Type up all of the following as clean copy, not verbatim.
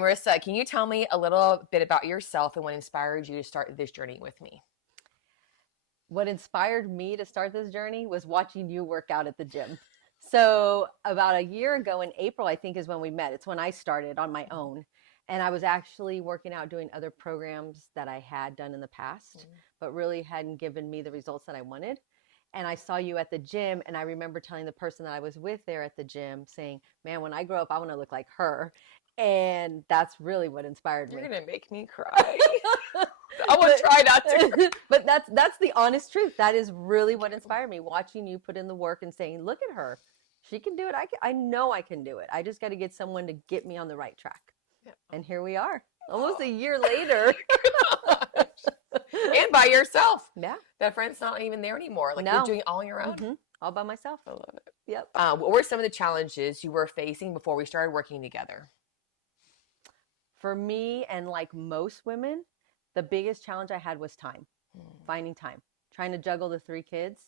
Marissa, can you tell me a little bit about yourself and what inspired you to start this journey with me? What inspired me to start this journey was watching you work out at the gym. So, about a year ago in April, I think is when we met. It's when I started on my own. And I was actually working out doing other programs that I had done in the past, but really hadn't given me the results that I wanted. And I saw you at the gym. And I remember telling the person that I was with there at the gym, saying, man, when I grow up, I want to look like her. And that's really what inspired You're me. gonna make me cry. I will try not to. But that's the honest truth. That is really what inspired me. Watching you put in the work and saying, "Look at her, she can do it. I know I can do it. I just got to get someone to get me on the right track." Yeah. And here we are, almost a year later. And by yourself. Yeah. That friend's not even there anymore. Like you're No. doing it all on your own. All by myself. I love it. Yep. What were some of the challenges you were facing before we started working together? For me, and like most women, the biggest challenge I had was time, finding time, trying to juggle the 3 kids,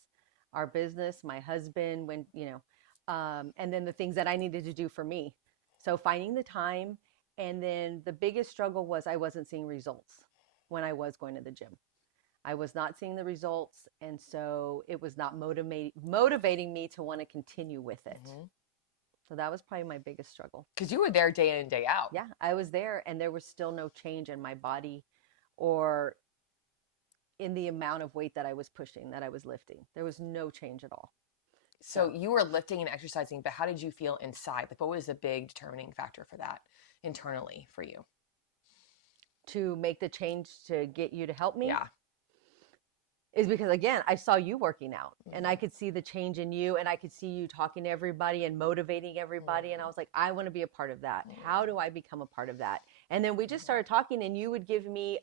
our business, my husband, and then the things that I needed to do for me. So finding the time. And then the biggest struggle was I wasn't seeing results when I was going to the gym. I was not seeing the results. And so it was not motivating me to want to continue with it. So that was probably my biggest struggle. Because you were there day in and day out. Yeah, I was there and there was still no change in my body or in the amount of weight that I was pushing, that I was lifting. There was no change at all. So you were lifting and exercising, but how did you feel inside? Like what was the big determining factor for that internally for you? To make the change to get you to help me? Yeah. Is because, again, I saw you working out and I could see the change in you and I could see you talking to everybody and motivating everybody. And I was like, I want to be a part of that. How do I become a part of that? And then we just started talking and you would give me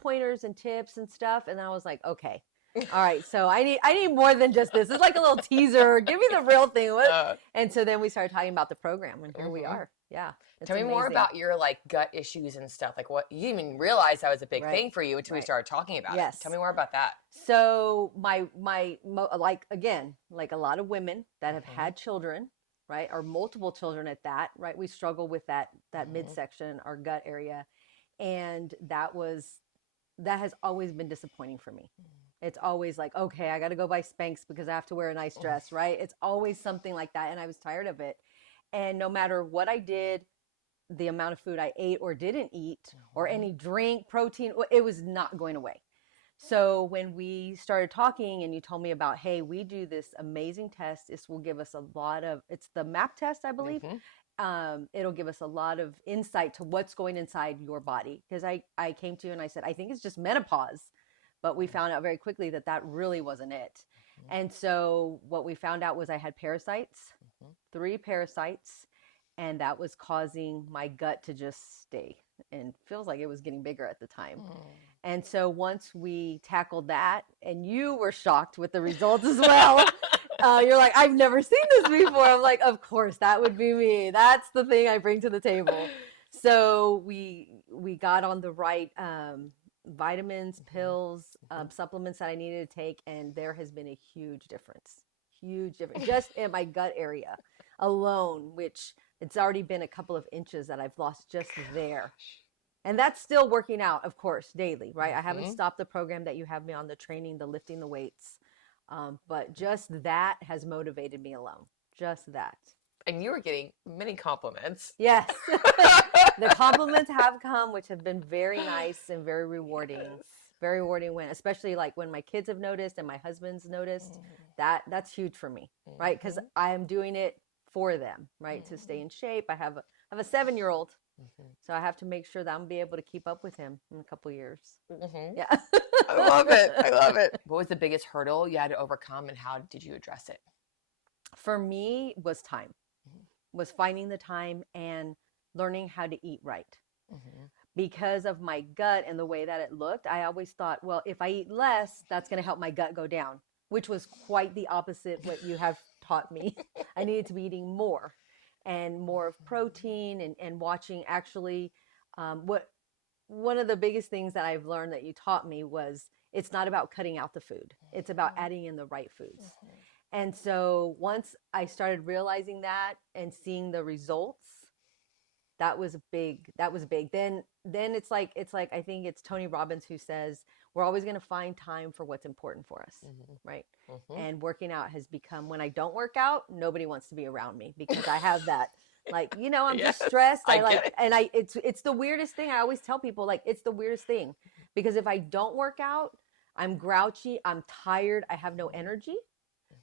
pointers and tips and stuff. And then I was like, okay, all right. So I need more than just this. It's like a little teaser. Give me the real thing. And so then we started talking about the program and here we are. Yeah. Tell me more about your like gut issues and stuff. Like what you didn't even realize that was a big thing for you until we started talking about it. Tell me more about that. So like a lot of women that have had children, right, or multiple children at that, right, we struggle with that midsection, our gut area, and that has always been disappointing for me. It's always like, okay, I got to go buy Spanx because I have to wear a nice dress, right? It's always something like that, and I was tired of it. And no matter what I did, the amount of food I ate or didn't eat, or any drink, protein, it was not going away. So when we started talking and you told me about, hey, we do this amazing test, this will give us it's the MAP test, I believe. It'll give us a lot of insight to what's going inside your body. Because I came to you and I said, I think it's just menopause. But we found out very quickly that really wasn't it. And so what we found out was I had parasites, 3 parasites. And that was causing my gut to just stay, and feels like it was getting bigger at the time. And so once we tackled that, and you were shocked with the results as well, you're like, I've never seen this before. I'm like, of course, that would be me. That's the thing I bring to the table. So we got on the right vitamins, pills, supplements that I needed to take, and there has been a huge difference just in my gut area alone, which it's already been a couple of inches that I've lost just there. And that's still working out, of course, daily, right? I haven't stopped the program that you have me on, the training, the lifting the weights. But just that has motivated me alone. Just that. And you were getting many compliments. Yes. The compliments have come, which have been very nice and very rewarding. Very rewarding especially like when my kids have noticed and my husband's noticed. That's huge for me, right? Because I am doing it for them, right? To stay in shape. I have a 7-year-old, so I have to make sure that I'm gonna be able to keep up with him in a couple years. Yeah. I love it. I love it. What was the biggest hurdle you had to overcome, and how did you address it? For me, was time. Was finding the time and learning how to eat right. Because of my gut and the way that it looked, I always thought, well, if I eat less, that's going to help my gut go down, which was quite the opposite what you have taught me. I needed to be eating more and more of protein and watching actually one of the biggest things that I've learned that you taught me was it's not about cutting out the food. It's about adding in the right foods. And so once I started realizing that and seeing the results, that was big. That was big. Then it's like I think it's Tony Robbins who says we're always going to find time for what's important for us, right? And working out has become, when I don't work out, nobody wants to be around me because I have that, like, I'm just stressed. It's the weirdest thing. I always tell people, like, it's the weirdest thing, because if I don't work out, I'm grouchy, I'm tired, I have no energy.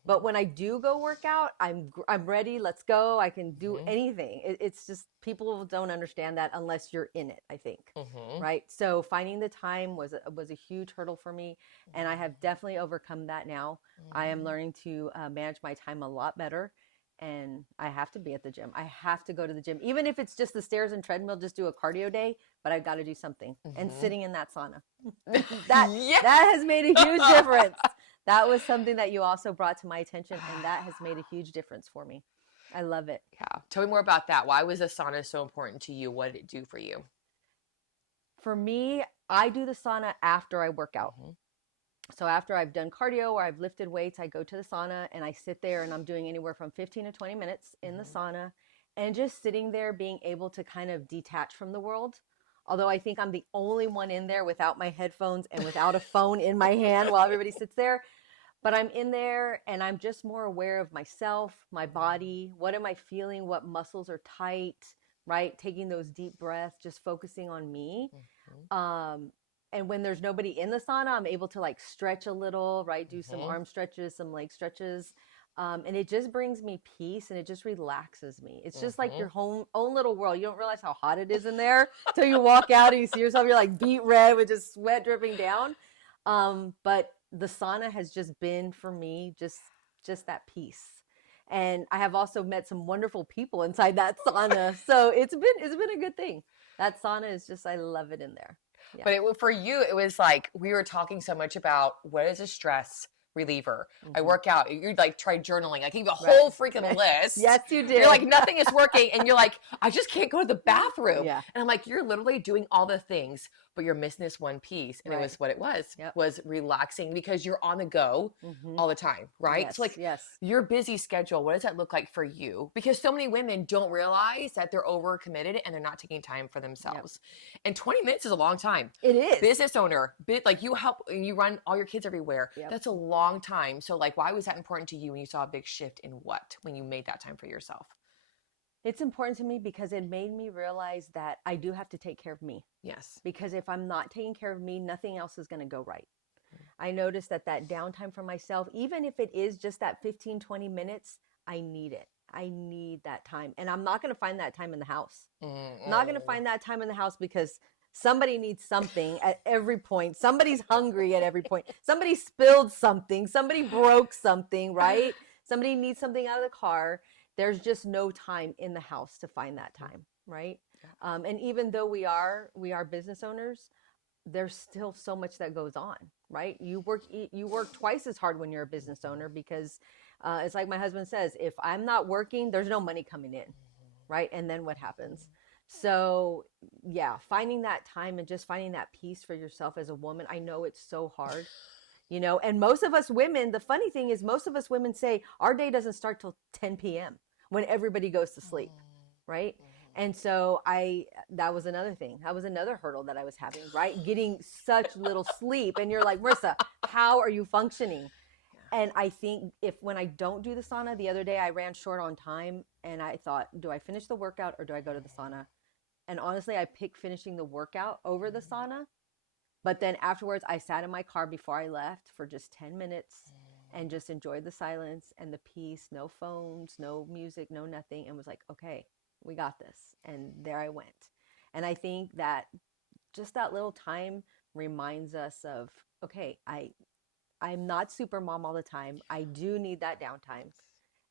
But when I do go work out, I'm ready. Let's go. I can do anything. It's just, people don't understand that unless you're in it, I think. Right. So finding the time was a huge hurdle for me. And I have definitely overcome that now. I am learning to manage my time a lot better. And I have to be at the gym. I have to go to the gym, even if it's just the stairs and treadmill, just do a cardio day, but I've got to do something. And sitting in that sauna, that has made a huge difference. That was something that you also brought to my attention, and that has made a huge difference for me. I love it. Yeah. Tell me more about that. Why was the sauna so important to you? What did it do for you? For me, I do the sauna after I work out. So after I've done cardio or I've lifted weights, I go to the sauna and I sit there, and I'm doing anywhere from 15 to 20 minutes in the sauna, and just sitting there being able to kind of detach from the world. Although I think I'm the only one in there without my headphones and without a phone in my hand while everybody sits there. But I'm in there and I'm just more aware of myself, my body. What am I feeling? What muscles are tight, right? Taking those deep breaths, just focusing on me. And when there's nobody in the sauna, I'm able to like stretch a little, right? Do some arm stretches, some leg stretches. And it just brings me peace, and it just relaxes me. It's just like your own little world. You don't realize how hot it is in there till you walk out and you see yourself, you're like beet red with just sweat dripping down. But the sauna has just been for me just that peace. And I have also met some wonderful people inside that sauna. So it's been a good thing. That sauna is just, I love it in there. Yeah. But for you, it was like, we were talking so much about what is a stress reliever. I work out. You like try journaling. I gave you a whole freaking list. Yes, you did. You're like, nothing is working. And you're like, I just can't go to the bathroom. Yeah. And I'm like, you're literally doing all the things, but you're missing this one piece. And it was what it was, was relaxing, because you're on the go all the time, right? Yes, So like yes. your busy schedule, what does that look like for you? Because so many women don't realize that they're overcommitted and they're not taking time for themselves. And 20 minutes is a long time. It is. Business owner, like you help, you run all your kids everywhere. That's a long time. So like, why was that important to you when you saw a big shift in when you made that time for yourself? It's important to me because it made me realize that I do have to take care of me. Yes. Because if I'm not taking care of me, nothing else is going to go right. I noticed that downtime for myself, even if it is just that 15, 20 minutes, I need it. I need that time. And I'm not going to find that time in the house. I'm not going to find that time in the house because somebody needs something at every point. Somebody's hungry at every point. Somebody spilled something. Somebody broke something, right? Somebody needs something out of the car. There's just no time in the house to find that time, right? And even though we are business owners, there's still so much that goes on, right? You work twice as hard when you're a business owner, because it's like my husband says, if I'm not working, there's no money coming in, right? And then what happens? So yeah, finding that time and just finding that peace for yourself as a woman, I know it's so hard. And most of us women, the funny thing is most of us women say our day doesn't start till 10 p.m. when everybody goes to sleep, right? And so that was another thing. That was another hurdle that I was having, right? Getting such little sleep. And you're like, Marissa, how are you functioning? And I think when I don't do the sauna, the other day I ran short on time and I thought, do I finish the workout or do I go to the sauna? And honestly, I picked finishing the workout over the sauna. But then afterwards, I sat in my car before I left for just 10 minutes and just enjoyed the silence and the peace, no phones, no music, no nothing, and was like, okay, we got this. And there I went. And I think that just that little time reminds us of, okay, I'm not super mom all the time. I do need that downtime.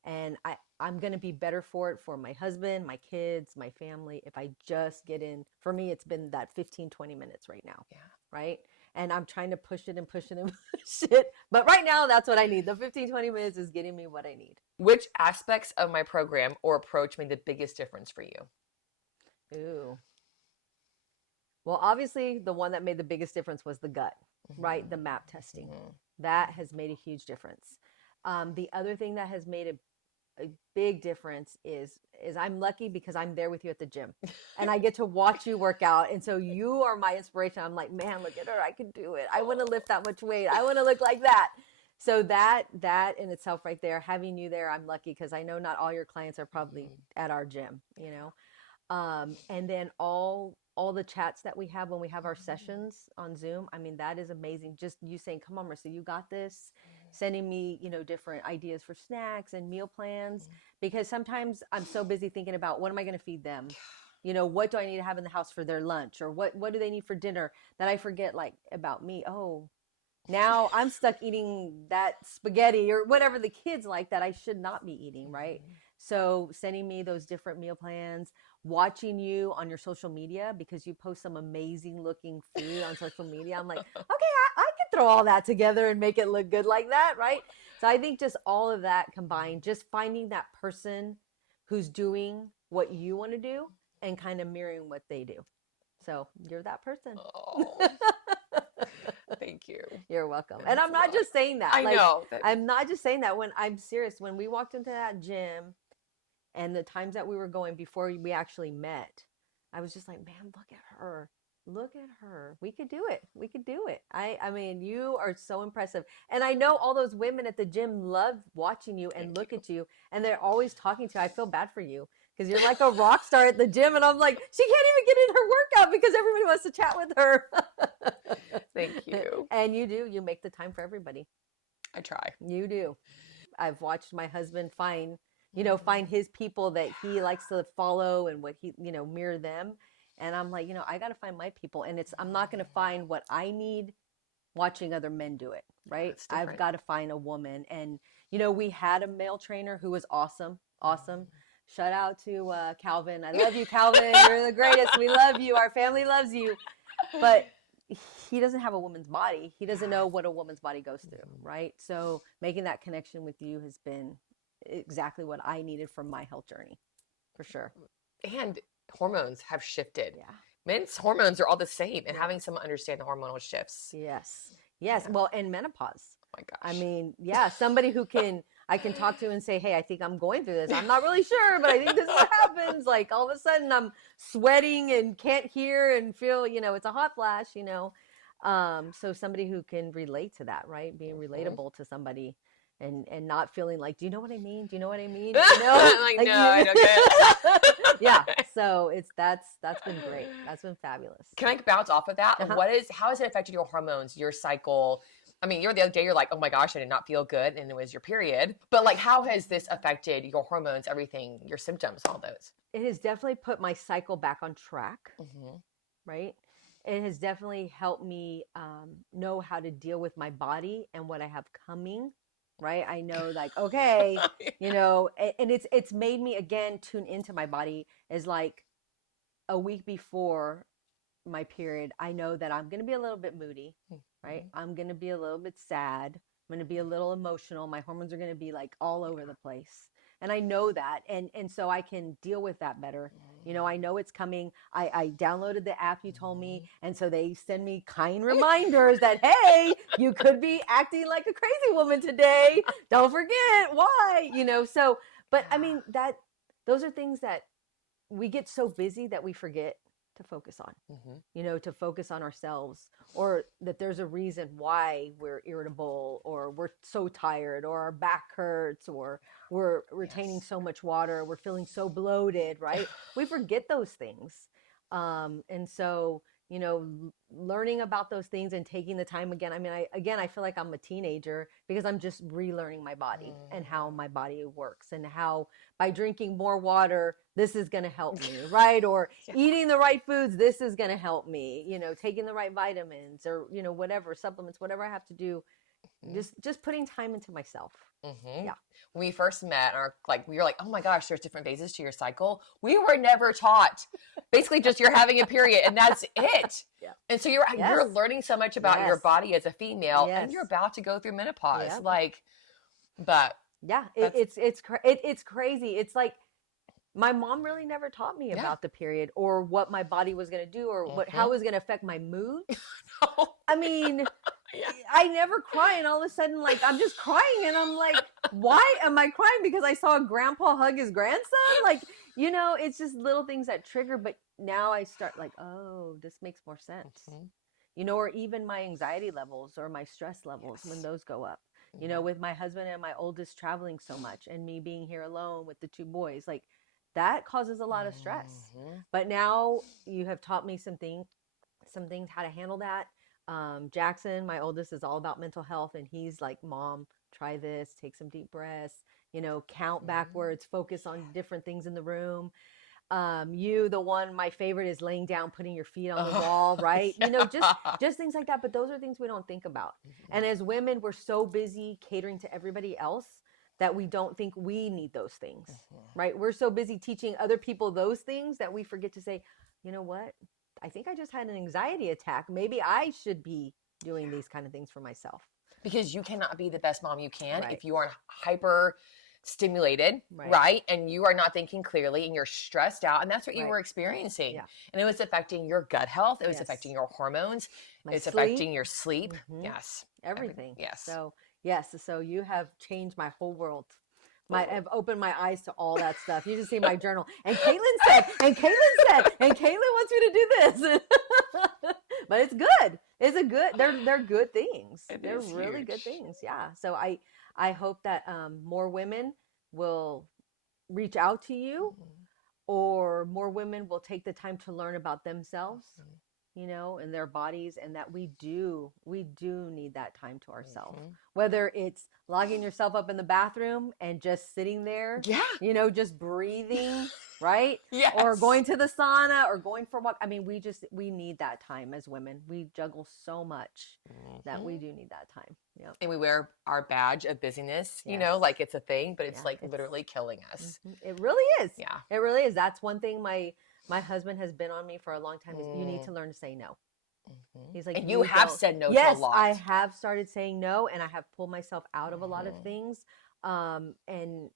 And I'm going to be better for it for my husband, my kids, my family, if I just get in. For me, it's been that 15, 20 minutes right now. Yeah. Right? And I'm trying to push it and push it and push it. But right now, that's what I need. The 15, 20 minutes is getting me what I need. Which aspects of my program or approach made the biggest difference for you? Ooh. Well, obviously, the one that made the biggest difference was the gut, right? The MAP testing. That has made a huge difference. The other thing that has made a big difference is I'm lucky because I'm there with you at the gym and I get to watch you work out. And so you are my inspiration. I'm like, man, look at her. I can do it. I want to lift that much weight. I want to look like that. So that in itself right there, having you there, I'm lucky because I know not all your clients are probably at our gym, you know. And then all the chats that we have when we have our sessions on Zoom, I mean, that is amazing. Just you saying, come on, Marissa, you got this, sending me, you know, different ideas for snacks and meal plans, because sometimes I'm so busy thinking about what am I going to feed them? You know, what do I need to have in the house for their lunch, or what do they need for dinner, that I forget like about me. Oh, now I'm stuck eating that spaghetti or whatever the kids like that I should not be eating, right? So sending me those different meal plans, watching you on your social media, because you post some amazing looking food on social media. I'm like, okay, I could throw all that together and make it look good like that, right? So I think just all of that combined, just finding that person who's doing what you want to do and kind of mirroring what they do. So you're that person. Oh, thank you. You're welcome. And I'm not just saying that. I know. I'm not just saying that. When I'm serious, when we walked into that gym and the times that we were going before we actually met, I was just like, man, look at her. Look at her. We could do it. We could do it. I mean, you are so impressive. And I know all those women at the gym love watching you and look at you, and they're always talking to you. I feel bad for you because you're like a rock star at the gym. And I'm like, she can't even get in her workout because everybody wants to chat with her. Thank you. And you do. You make the time for everybody. I try. You do. I've watched my husband find his people that he likes to follow and what he, mirror them. And I'm like, I got to find my people. And I'm not going to find what I need watching other men do it. Right. I've got to find a woman. And, we had a male trainer who was awesome. Awesome. Shout out to Calvin. I love you, Calvin. You're the greatest. We love you. Our family loves you. But he doesn't have a woman's body. He doesn't know what a woman's body goes through. Right. So making that connection with you has been exactly what I needed from my health journey, for sure. And hormones have shifted. Yeah. Men's hormones are all the same, and having someone understand the hormonal shifts. Yes. Yeah. Well, and menopause. Oh my gosh. I mean, somebody who I can talk to and say, hey, I think I'm going through this. I'm not really sure, but I think this is what happens. Like all of a sudden I'm sweating and can't hear and feel, it's a hot flash, So somebody who can relate to that, right? Being relatable to somebody. And not feeling like, do you know what I mean? Do you know what I mean? I'm like, no, I don't get it. Yeah. So that's been great. That's been fabulous. Can I bounce off of that? How has it affected your hormones, your cycle? I mean, the other day you're like, oh my gosh, I did not feel good. And it was your period. But like, how has this affected your hormones, everything, your symptoms, all those? It has definitely put my cycle back on track. Right. It has definitely helped me know how to deal with my body and what I have coming. Right. I know like, okay, and it's made me again, tune into my body. Is like a week before my period, I know that I'm going to be a little bit moody, right? I'm going to be a little bit sad. I'm going to be a little emotional. My hormones are going to be like all over the place. And I know that. And so I can deal with that better. I know it's coming. I downloaded the app you told me. And so they send me kind reminders that, hey, you could be acting like a crazy woman today. Don't forget why, but I mean, those are things that we get so busy that we forget to focus on, to focus on ourselves, or that there's a reason why we're irritable, or we're so tired, or our back hurts, or we're retaining so much water, we're feeling so bloated, right? We forget those things. And so, learning about those things and taking the time again. I mean, I feel like I'm a teenager because I'm just relearning my body and how my body works, and how by drinking more water, this is going to help me, right? Or eating the right foods, this is going to help me, taking the right vitamins, or, whatever supplements, whatever I have to do, just putting time into myself. Yeah. When we first met, we were like, oh my gosh, there's different phases to your cycle. We were never taught. Basically, just you're having a period and that's it. Yeah. And so you're learning so much about your body as a female, and you're about to go through menopause. It's crazy. It's like my mom really never taught me about the period, or what my body was going to do, or how it was going to affect my mood. No. I mean, I never cry, and all of a sudden, like, I'm just crying, and I'm like, why am I crying? Because I saw a grandpa hug his grandson? Like, it's just little things that trigger, but now I start like, oh, this makes more sense. Or even my anxiety levels or my stress levels when those go up. With my husband and my oldest traveling so much and me being here alone with the two boys, like that causes a lot of stress. But now you have taught me some things, how to handle that. Jackson, my oldest, is all about mental health, and he's like, Mom, try this, take some deep breaths, count backwards, focus on different things in the room. My favorite is laying down, putting your feet on the wall, right? Just things like that. But those are things we don't think about. And as women, we're so busy catering to everybody else that we don't think we need those things, right? We're so busy teaching other people those things that we forget to say, you know what? I think I just had an anxiety attack. Maybe I should be doing these kind of things for myself. Because you cannot be the best mom you can Right. if you aren't hyper stimulated, right? And you are not thinking clearly and you're stressed out. And that's what you were experiencing. Yeah. And it was affecting your gut health. It was affecting your hormones. It's affecting your sleep. Yes. Everything. Yes. So, yes. So you have changed my whole world. I've opened my eyes to all that stuff. You just see my journal. And Caitlin said, and Caitlin wants me to do this. But it's good. They're good things. They're really good things. Yeah. So I hope that more women will reach out to you, or more women will take the time to learn about themselves, and their bodies, and that we do need that time to ourselves. Whether it's locking yourself up in the bathroom and just sitting there, just breathing, right? Yes. Or going to the sauna or going for a walk. I mean, we need that time as women. We juggle so much that we do need that time. Yeah. And we wear our badge of busyness, like it's a thing, but it's literally killing us. It really is. Yeah. It really is. That's one thing my husband has been on me for a long time is you need to learn to say no. He's like, and you have said no to a lot. Yes, I have started saying no, and I have pulled myself out of a lot of things. And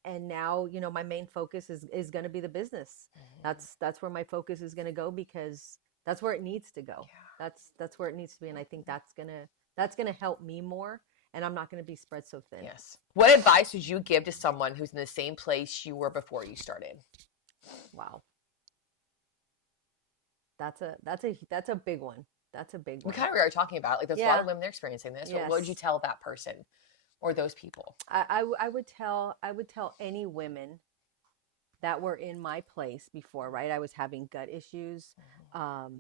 now, my main focus is going to be the business. That's where my focus is going to go, because that's where it needs to go. Yeah. That's where it needs to be. And I think that's going to help me more. And I'm not going to be spread so thin. Yes. What advice would you give to someone who's in the same place you were before you started? Wow. That's a big one. That's a big one. We kind of already talking about, like, there's a lot of women that are experiencing this. Yes. What would you tell that person or those people? I would tell any women that were in my place before, right? I was having gut issues, bowel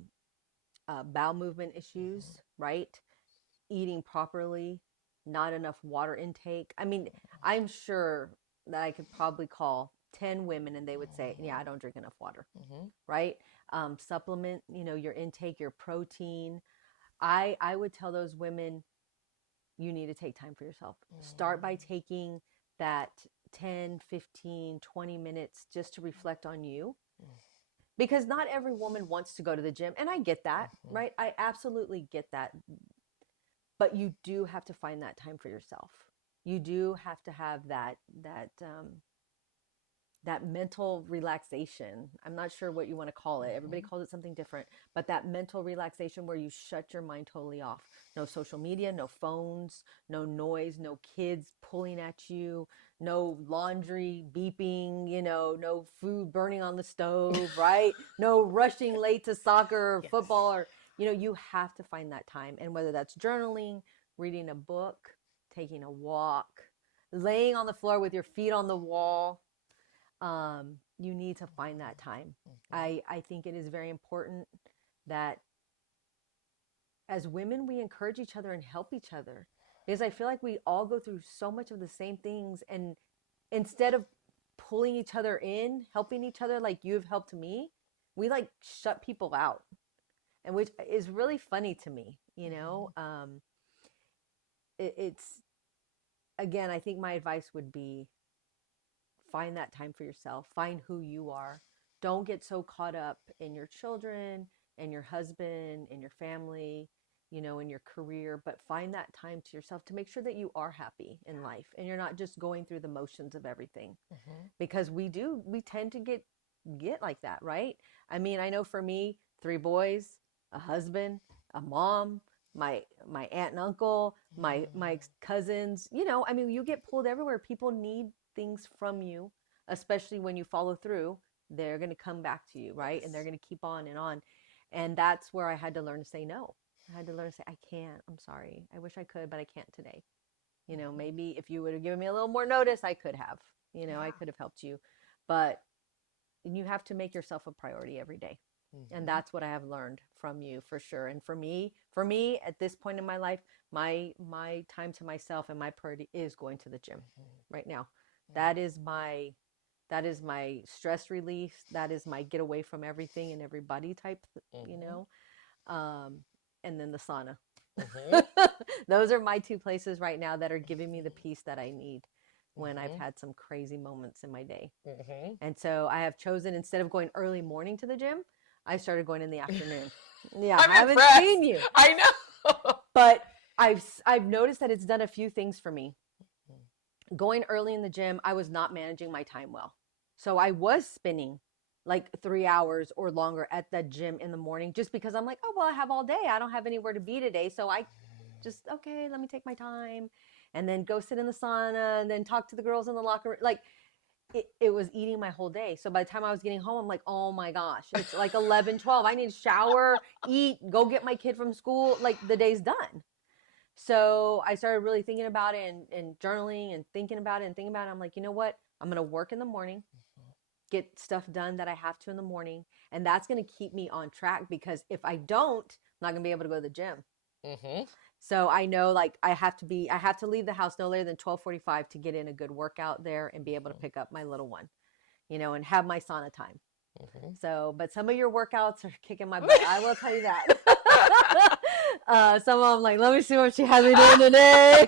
movement issues, right? Eating properly, not enough water intake. I mean, I'm sure that I could probably call 10 women and they would say, yeah, I don't drink enough water, right? Supplement, your intake, your protein. I would tell those women, you need to take time for yourself. Start by taking that 10, 15, 20 minutes just to reflect on you. Because not every woman wants to go to the gym. And I get that, right? I absolutely get that. But you do have to find that time for yourself. You do have to have that mental relaxation. I'm not sure what you want to call it. Everybody calls it something different. But that mental relaxation where you shut your mind totally off. No social media, no phones, no noise, no kids pulling at you, no laundry beeping, no food burning on the stove, right? No rushing late to soccer or football, or, you have to find that time. And whether that's journaling, reading a book, taking a walk, laying on the floor with your feet on the wall, you need to find that time. I think it is very important that as women, we encourage each other and help each other, because I feel like we all go through so much of the same things, and instead of pulling each other in, helping each other like you've helped me, we like shut people out, and which is really funny to me. It's again, I think my advice would be, find that time for yourself. Find who you are. Don't get so caught up in your children and your husband and your family, in your career, but find that time to yourself to make sure that you are happy in life and you're not just going through the motions of everything. Because we tend to get like that, right? I mean, I know for me, 3 boys, a husband, a mom, my aunt and uncle, my cousins, you know, I mean, you get pulled everywhere. People need things from you, especially when you follow through. They're going to come back to you, right? And they're going to keep on and on. And that's where I had to learn to say no. I had to learn to say, I can't. I'm sorry. I wish I could, but I can't today. You know, maybe if you would have given me a little more notice, I could have, you know, I could have helped you. But you have to make yourself a priority every day. And that's what I have learned from you, for sure. And for me at this point in my life, my time to myself and my priority is going to the gym right now. That is my stress relief. That is my get away from everything and everybody type, you know. And then the sauna. Those are my two places right now that are giving me the peace that I need when I've had some crazy moments in my day. And so I have chosen, instead of going early morning to the gym, I started going in the afternoon. Yeah, I haven't impressed. seen you. I know. But I've noticed that it's done a few things for me. Going early in the gym, I was not managing my time well. So I was spending like 3 hours or longer at the gym in the morning, just because I'm like, oh, well, I have all day. I don't have anywhere to be today. So I just, okay, let me take my time and then go sit in the sauna and then talk to the girls in the locker room. Like, it was eating my whole day. So by the time I was getting home, I'm like, oh my gosh, it's like 11, 12. I need to shower, eat, go get my kid from school. Like, the day's done. So I started really thinking about it and journaling and thinking about it. I'm like, you know what? I'm going to work in the morning, get stuff done that I have to in the morning. And that's going to keep me on track, because if I don't, I'm not going to be able to go to the gym. So I know, like, I have to leave the house no later than 12:45 to get in a good workout there and be able to pick up my little one, you know, and have my sauna time. So, but some of your workouts are kicking my butt. I will tell you that. Some of them, like, let me see what she has me doing today.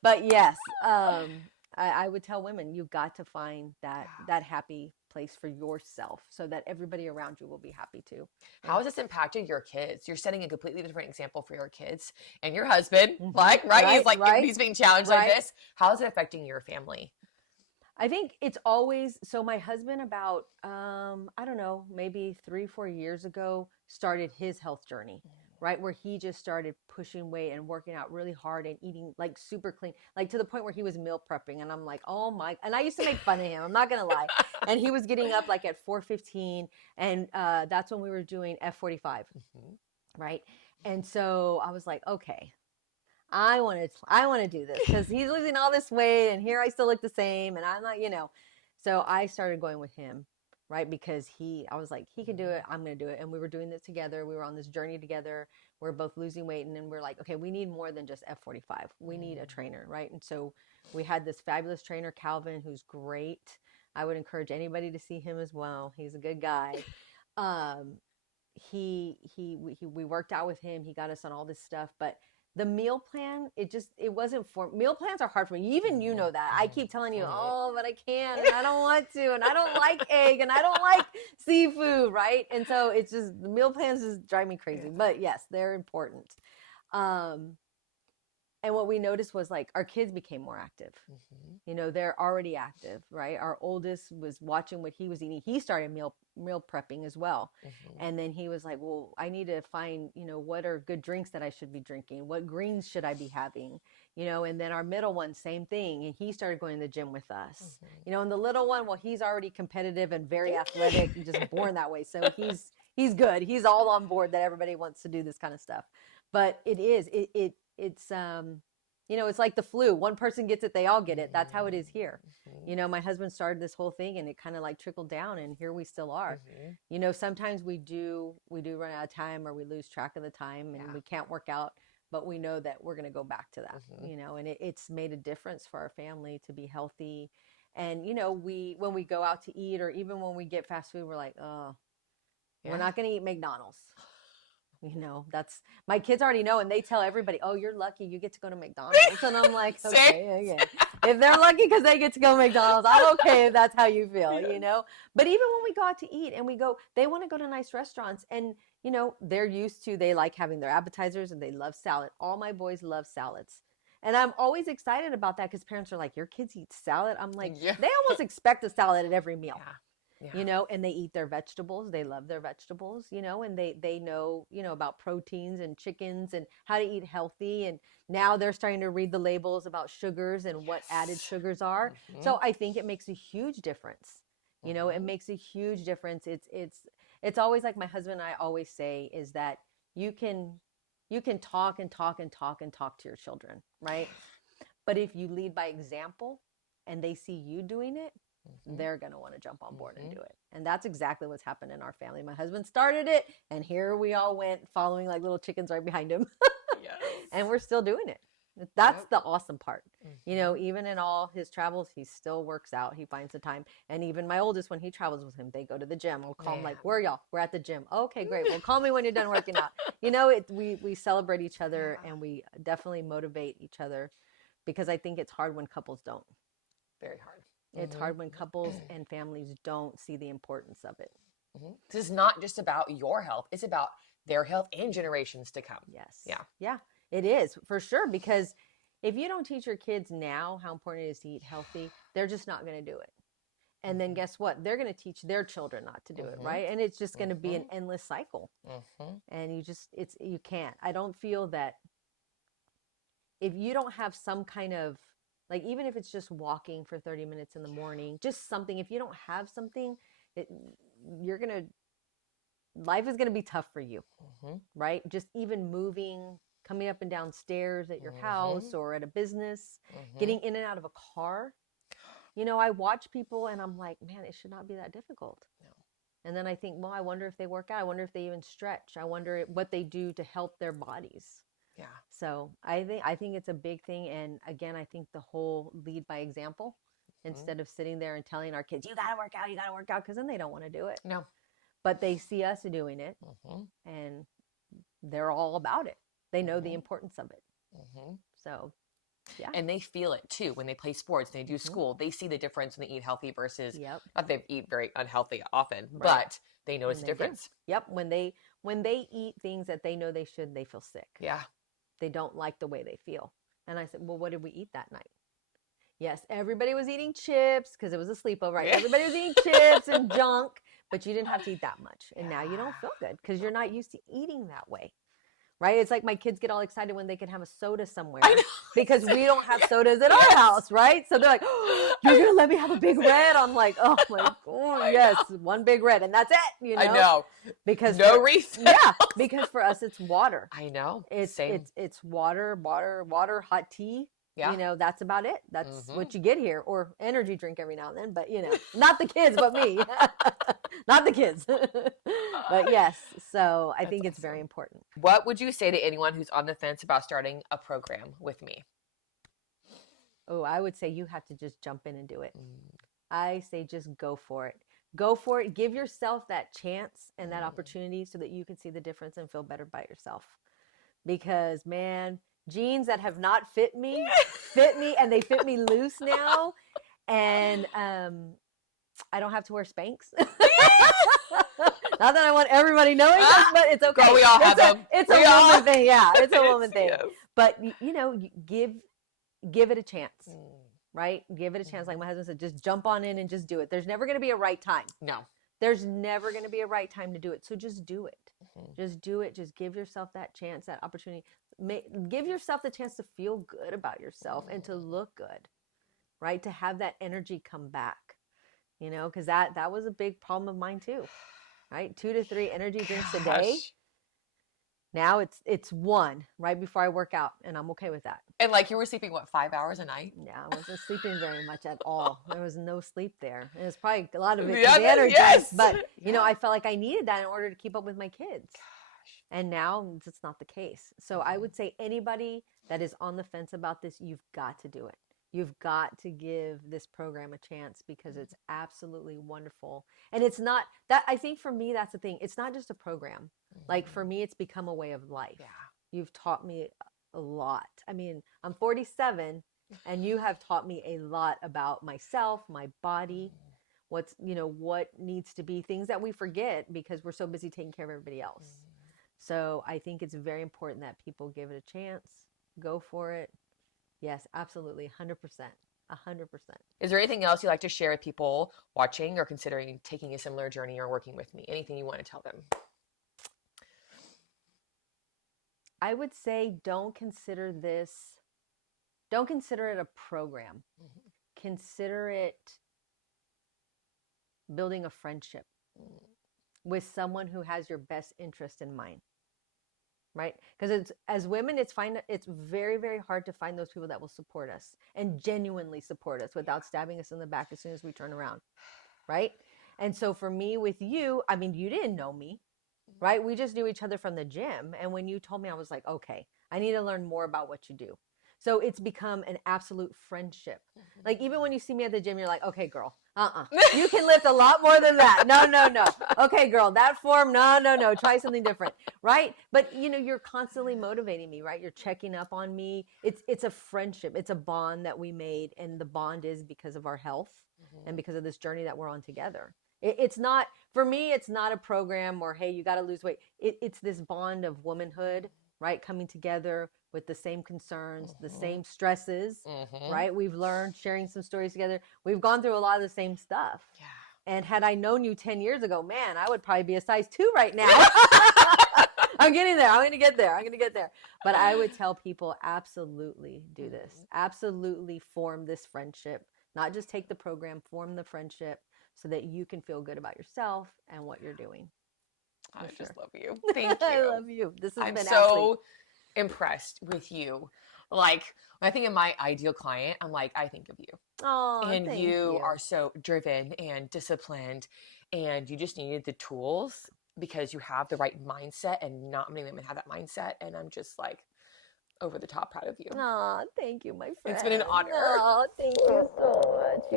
But yes, I would tell women, you've got to find that happy place for yourself, so that everybody around you will be happy too. How has this impacted your kids? You're setting a completely different example for your kids and your husband, like, right? He's being challenged like this. How is it affecting your family? I think it's always, so my husband about, I don't know, maybe 3-4 years ago, started his health journey, right? Where he just started pushing weight and working out really hard and eating like super clean, like to the point where he was meal prepping. And I'm like, oh my, and I used to make fun of him. I'm not going to lie. And he was getting up like at 4:15. And that's when we were doing F45, right? And so I was like, okay, I want to do this, because he's losing all this weight and here I still look the same. And I'm not, you know, so I started going with him, right? Because I was like, he can do it. I'm going to do it. And we were doing this together. We were on this journey together. We're both losing weight. And then we're like, okay, we need more than just F45. We need a trainer, right? And so we had this fabulous trainer, Calvin, who's great. I would encourage anybody to see him as well. He's a good guy. We worked out with him. He got us on all this stuff, but the meal plan, it wasn't meal plans are hard for me. Even you know that. I keep telling you, oh, but I can't, and I don't want to, and I don't like egg, and I don't like seafood, right? And so it's just, the meal plans just drive me crazy. But yes, they're important. And what we noticed was, like, our kids became more active. You know, they're already active, right? Our oldest was watching what he was eating. He started meal prepping as well. And then he was like, well, I need to find, you know, what are good drinks that I should be drinking? What greens should I be having? You know, and then our middle one, same thing. And he started going to the gym with us. You know, and the little one, well, he's already competitive and very athletic and just born that way. So he's good. He's all on board that everybody wants to do this kind of stuff. But it's you know, it's like the flu. One person gets it, they all get it. That's how it is here. You know, my husband started this whole thing, and it kind of like trickled down, and here we still are. You know, sometimes we do run out of time, or we lose track of the time, and we can't work out, but we know that we're going to go back to that, you know, and it's made a difference for our family to be healthy. And, you know, when we go out to eat, or even when we get fast food, we're like, oh, we're not going to eat McDonald's. You know, that's, my kids already know, and they tell everybody, oh, you're lucky you get to go to McDonald's. And I'm like, okay. If they're lucky because they get to go to McDonald's, I'm okay if that's how you feel, you know. But even when we go out to eat and they want to go to nice restaurants, and, you know, they like having their appetizers, and they love salad. All my boys love salads. And I'm always excited about that, because parents are like, your kids eat salad? I'm like, they almost expect a salad at every meal. you know, and they eat their vegetables. They love their vegetables, you know, and they know, you know, about proteins and chickens and how to eat healthy. And now they're starting to read the labels about sugars and what added sugars are. So I think it makes a huge difference. You know, it makes a huge difference. It's always like my husband and I always say is that you can talk and talk and talk and talk to your children, right? But if you lead by example and they see you doing it, they're going to want to jump on board and do it. And that's exactly what's happened in our family. My husband started it, and here we all went following like little chickens right behind him. Yes. And we're still doing it. That's the awesome part. You know, even in all his travels, he still works out. He finds the time. And even my oldest, when he travels with him, they go to the gym. I'll call him like, where are y'all? We're at the gym. Okay, great. Well, call me when you're done working out. You know, we celebrate each other, and we definitely motivate each other, because I think it's hard when couples don't. Very hard. It's hard when couples and families don't see the importance of it. This is not just about your health. It's about their health and generations to come. Yes. Yeah. Yeah, it is for sure. Because if you don't teach your kids now how important it is to eat healthy, they're just not going to do it. And then guess what? They're going to teach their children not to do it. Right. And it's just going to be an endless cycle. And you can't. I don't feel that if you don't have some kind of, like, even if it's just walking for 30 minutes in the morning, just something, if you don't have something, life is going to be tough for you, right? Just even moving, coming up and down stairs at your house or at a business, getting in and out of a car. You know, I watch people and I'm like, man, it should not be that difficult. No. And then I think, well, I wonder if they work out. I wonder if they even stretch. I wonder what they do to help their bodies. Yeah. So I think it's a big thing. And again, I think the whole lead by example, instead of sitting there and telling our kids, you got to work out, because then they don't want to do it. No. But they see us doing it and they're all about it. They know the importance of it. So, yeah. And they feel it too when they play sports, they do school. They see the difference when they eat healthy versus not they eat very unhealthy often, but they notice the difference. Yep. When they eat things that they know they should, they feel sick. Yeah. They don't like the way they feel. And I said, well, what did we eat that night? Yes, everybody was eating chips because it was a sleepover, right? Everybody was eating chips and junk, but you didn't have to eat that much. And now you don't feel good because you're not used to eating that way, right? It's like my kids get all excited when they can have a soda somewhere because we don't have sodas at our house, right? So they're like, oh, you're going to let me have a big red? I'm like, oh my God, yes, one big red. And that's it, you know? I know. Because no refill. Yeah, because for us, it's water. I know. It's water, hot tea. Yeah. You know, that's about it. That's what you get here, or energy drink every now and then, but you know, not the kids, but me, not the kids, but yes. So I think it's very important. What would you say to anyone who's on the fence about starting a program with me? Oh, I would say you have to just jump in and do it. I say, just go for it. Go for it. Give yourself that chance and that opportunity so that you can see the difference and feel better by yourself. Because man, jeans that have not fit me, and they fit me loose now. And I don't have to wear Spanx. Not that I want everybody knowing this, but it's okay. Girl, we all have them. It's a woman thing. Yeah, it's a woman thing. Yes. But, you know, give it a chance, right? Give it a chance. Like my husband said, just jump on in and just do it. There's never going to be a right time. No. There's never going to be a right time to do it. So just do it. Just do it. Just give yourself that chance, that opportunity. Give yourself the chance to feel good about yourself and to look good, right? To have that energy come back, you know, because that was a big problem of mine too, right? 2 to 3 energy drinks a day. Now it's 1 right before I work out, and I'm okay with that. And like you were sleeping, what, 5 hours a night? Yeah, I wasn't sleeping very much at all. There was no sleep there. And it's probably a lot of it Yeah, the energy, yes. but you know, I felt like I needed that in order to keep up with my kids. And now it's not the case. So I would say anybody that is on the fence about this, you've got to do it. You've got to give this program a chance because it's absolutely wonderful. And it's not that, I think for me, that's the thing. It's not just a program. Like for me, it's become a way of life. Yeah. You've taught me a lot. I mean, I'm 47 and you have taught me a lot about myself, my body, what needs to be, things that we forget because we're so busy taking care of everybody else. So I think it's very important that people give it a chance, go for it. Yes, absolutely. 100%. 100%. Is there anything else you'd like to share with people watching or considering taking a similar journey or working with me? Anything you want to tell them? I would say don't consider it a program. Consider it building a friendship with someone who has your best interest in mind. Right? Because as women, it's very, very hard to find those people that will support us and genuinely support us without stabbing us in the back as soon as we turn around. Right? And so for me, with you, I mean, you didn't know me, right? We just knew each other from the gym. And when you told me, I was like, okay, I need to learn more about what you do. So it's become an absolute friendship. Like, even when you see me at the gym, you're like, okay, girl, you can lift a lot more than that. No. Okay, girl, that form, no. Try something different, right? But, you're constantly motivating me, right? You're checking up on me. It's a friendship. It's a bond that we made. And the bond is because of our health and because of this journey that we're on together. It's not, for me, it's not a program or, hey, you got to lose weight. It's this bond of womanhood, right? Coming together with the same concerns, the same stresses, right? We've learned, sharing some stories together. We've gone through a lot of the same stuff. Yeah. And had I known you 10 years ago, man, I would probably be a size 2 right now. I'm getting there. I'm going to get there. But I would tell people, absolutely do this. Absolutely form this friendship. Not just take the program, form the friendship so that you can feel good about yourself and what you're doing. I just love you. Thank you. I love you. This has I'm been so impressed with you. Like, when I think of my ideal client, I'm like, I think of you. Oh, and thank you are so driven and disciplined, and you just needed the tools because you have the right mindset, and not many women have that mindset. And I'm just like over the top proud of you. Oh, thank you, my friend. It's been an honor. Oh, thank you so much.